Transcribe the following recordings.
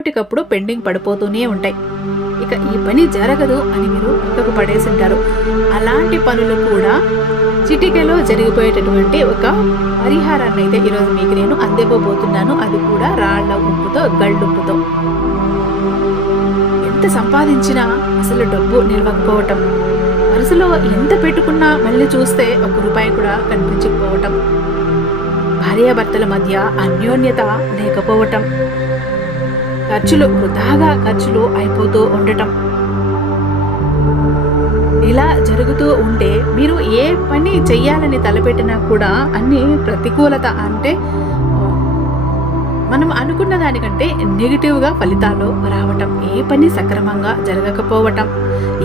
ఎప్పటికప్పుడు పెండింగ్ పడిపోతూనే ఉంటాయి. ఇక ఈ పని జరగదు అని మీరు పక్కకు పడేసి ఉంటారు అలాంటి పనులు కూడా చిటికెలో జరిగిపోయేటటువంటి ఒక పరిహారాన్ని అయితే ఈరోజు మీకు నేను అందివ్వబోతున్నాను. అది కూడా రాళ్ళ ఉప్పుతో గళ్ళుప్పుతో ఎంత సంపాదించినా అసలు డబ్బు నిలవకపోవటం వరుసలో ఎంత పెట్టుకున్నా మళ్ళీ చూస్తే ఒక రూపాయి కూడా కనిపించకపోవటం భార్యాభర్తల మధ్య అన్యోన్యత లేకపోవటం ఖర్చులు వృధాగా ఖర్చులు అయిపోతూ ఉండటం. ఇలా జరుగుతూ ఉంటే మీరు ఏ పని చెయ్యాలని తలపెట్టినా కూడా అన్ని ప్రతికూలత అంటే మనం అనుకున్న దానికంటే నెగిటివ్గా ఫలితాలు రావటం ఏ పని సక్రమంగా జరగకపోవటం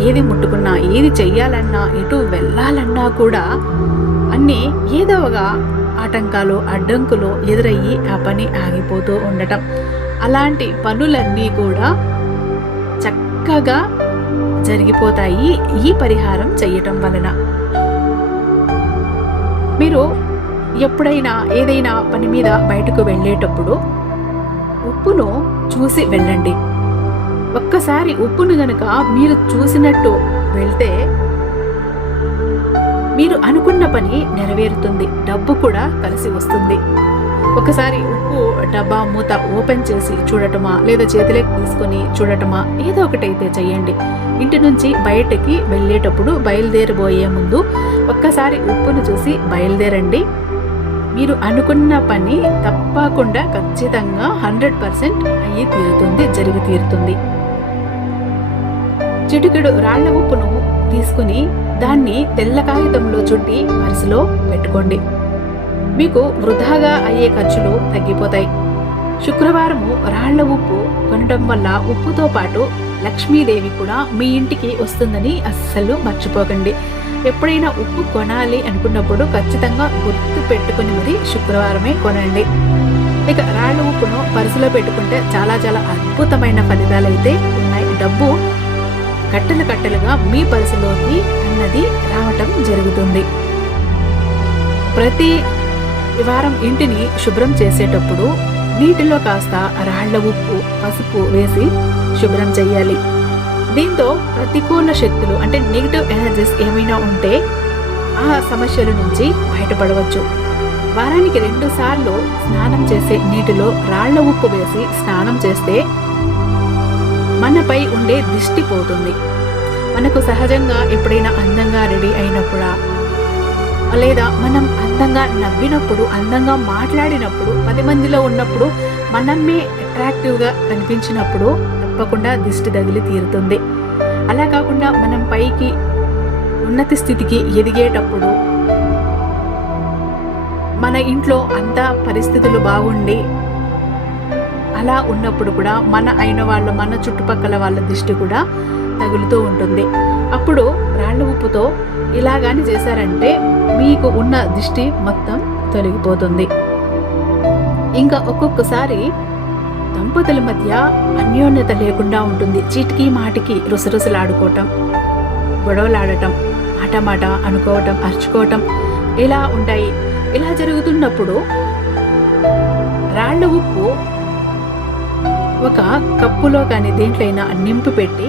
ఏది ముట్టుకున్నా ఏది చెయ్యాలన్నా ఎటు వెళ్ళాలన్నా కూడా అన్నీ ఏదో ఒక ఆటంకాలు అడ్డంకులు ఎదురయ్యి ఆ పని ఆగిపోతూ ఉండటం. అలాంటి పనులన్నీ కూడా చక్కగా జరిగిపోతాయి ఈ పరిహారం చేయటం వలన. మీరు ఎప్పుడైనా ఏదైనా పని మీద బయటకు వెళ్ళేటప్పుడు ఉప్పును చూసి వెళ్ళండి. ఒక్కసారి ఉప్పును గనక మీరు చూసినట్టు వెళ్తే మీరు అనుకున్న పని నెరవేరుతుంది. డబ్బు కూడా కలిసి వస్తుంది. ఒకసారి ఉప్పు డబ్బా మూత ఓపెన్ చేసి చూడటమా లేదా చేతిలోకి తీసుకొని చూడటమా ఏదో ఒకటైతే చేయండి ఇంటి నుంచి బయటకి వెళ్ళేటప్పుడు బయలుదేరబోయే ముందు ఒక్కసారి ఉప్పును చూసి బయలుదేరండి. మీరు అనుకున్న పని తప్పకుండా ఖచ్చితంగా హండ్రెడ్ పర్సెంట్ అయ్యి తీరుతుంది జరిగి తీరుతుంది. చిటికెడు రాళ్ళ ఉప్పును తీసుకుని దాన్ని తెల్ల కాగితంలో చుట్టి వరుసలో పెట్టుకోండి. మీకు వృధాగా అయ్యే ఖర్చులు తగ్గిపోతాయి. శుక్రవారము రాళ్ళ ఉప్పు కొనడం వల్ల ఉప్పుతో పాటు లక్ష్మీదేవి కూడా మీ ఇంటికి వస్తుందని అస్సలు మర్చిపోకండి. ఎప్పుడైనా ఉప్పు కొనాలి అనుకున్నప్పుడు ఖచ్చితంగా గుర్తు పెట్టుకుని మరి శుక్రవారమే కొనండి. ఇక రాళ్ళ ఉప్పును పరుసులో పెట్టుకుంటే చాలా చాలా అద్భుతమైన ఫలితాలు అయితే ఉన్నాయి. డబ్బు కట్టెలు కట్టెలుగా మీ పరుసులోకి అన్నది రావటం జరుగుతుంది. ప్రతి వారం ఇంటిని శుభ్రం చేసేటప్పుడు నీటిలో కాస్త రాళ్ళ ఉప్పు పసుపు వేసి శుభ్రం చేయాలి. దీంతో ప్రతికూల శక్తులు అంటే నెగిటివ్ ఎనర్జీస్ ఏమైనా ఉంటే ఆ సమస్యల నుంచి బయటపడవచ్చు. వారానికి రెండు సార్లు స్నానం చేసే నీటిలో రాళ్ళ ఉప్పు వేసి స్నానం చేస్తే మనపై ఉండే దిష్టి పోతుంది. మనకు సహజంగా ఎప్పుడైనా అందంగా రెడీ అయినప్పుడా లేదా మనం అందంగా నవ్వినప్పుడు అందంగా మాట్లాడినప్పుడు పది మందిలో ఉన్నప్పుడు మనమే అట్రాక్టివ్గా కనిపించినప్పుడు తప్పకుండా దిష్టి తగిలి తీరుతుంది. అలా కాకుండా మనం పైకి ఉన్నత స్థితికి ఎదిగేటప్పుడు మన ఇంట్లో అంతా పరిస్థితులు బాగుండి అలా ఉన్నప్పుడు కూడా మన అయిన వాళ్ళ మన చుట్టుపక్కల వాళ్ళ దిష్టి కూడా తగులుతూ ఉంటుంది. అప్పుడు రాళ్ళ ఉప్పుతో ఇలాగాని చేశారంటే మీకు ఉన్న దిష్టి మొత్తం తొలగిపోతుంది. ఇంకా ఒక్కొక్కసారి దంపతుల మధ్య అన్యోన్యత లేకుండా ఉంటుంది. చీటికి మాటికి రుసరుసలాడుకోవటం గొడవలాడటం ఆటమాట అనుకోవటం అరుచుకోవటం ఇలా ఉంటాయి. ఇలా జరుగుతున్నప్పుడు రాళ్ళ ఉప్పు ఒక కప్పులో కానీ దేంట్లైనా నింపు పెట్టి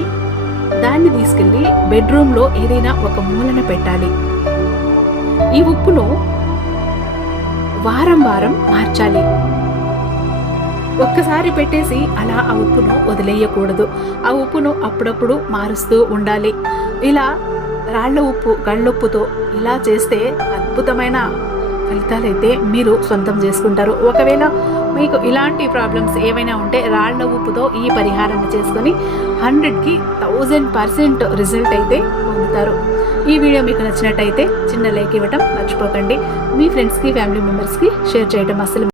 దాన్ని తీసుకెళ్ళి బెడ్రూమ్లో ఏదైనా ఒక మూలన పెట్టాలి. ఈ ఉప్పును వారం వారం మార్చాలి. ఒక్కసారి పెట్టేసి అలా ఆ ఉప్పును వదిలేయకూడదు. ఆ ఉప్పును అప్పుడప్పుడు మారుస్తూ ఉండాలి. ఇలా రాళ్ళ ఉప్పు గళ్ళుప్పుతో ఇలా చేస్తే అద్భుతమైన ఫలితాలైతే మీరు సొంతం చేసుకుంటారు. ఒకవేళ మీకు ఇలాంటి ప్రాబ్లమ్స్ ఏమైనా ఉంటే రాళ్ళ ఉప్పుతో ఈ పరిహారాన్ని చేసుకొని హండ్రెడ్కి థౌజండ్ పర్సెంట్ రిజల్ట్ అయితే పొందుతారు. ఈ వీడియో మీకు నచ్చినట్టయితే చిన్న లైక్ ఇవ్వటం మర్చిపోకండి. మీ ఫ్రెండ్స్కి ఫ్యామిలీ మెంబర్స్కి షేర్ చేయడం అసలు